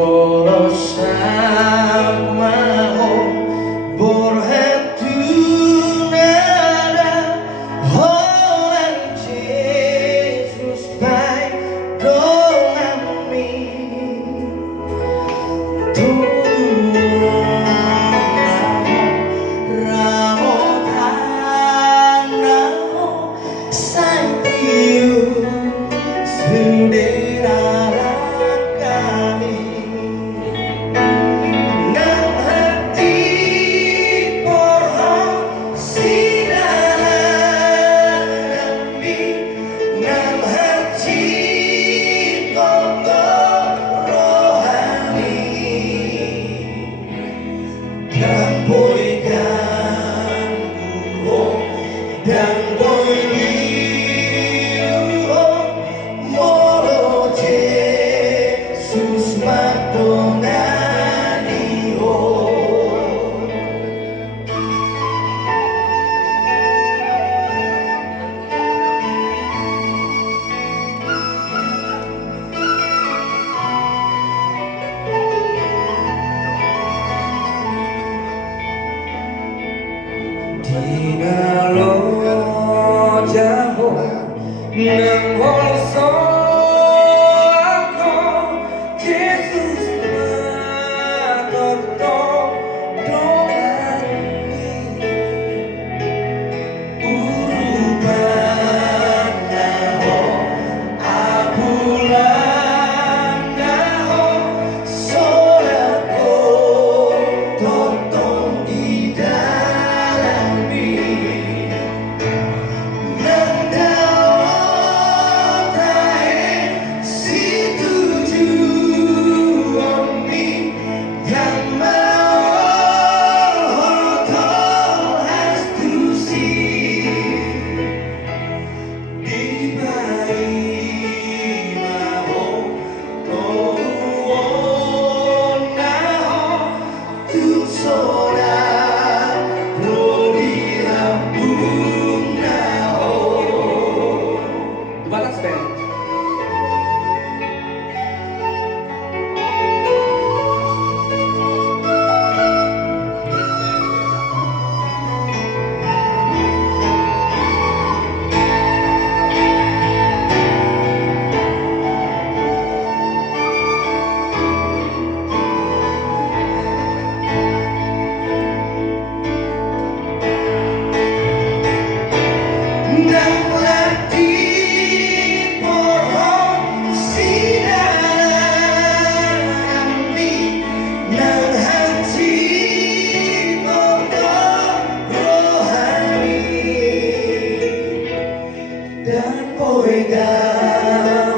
Moro sama berhetunada orang Jesus baik dongami ramo tanamo santiu sudera kami nang hati porong sinarami nang hati kotor rohani dan boy dan boy moro Jesus matongani ho. Dinalo jaho nang bangsa aku Jesus matoto doani uruban naho abulan naho sorako totong idalami dan boy dan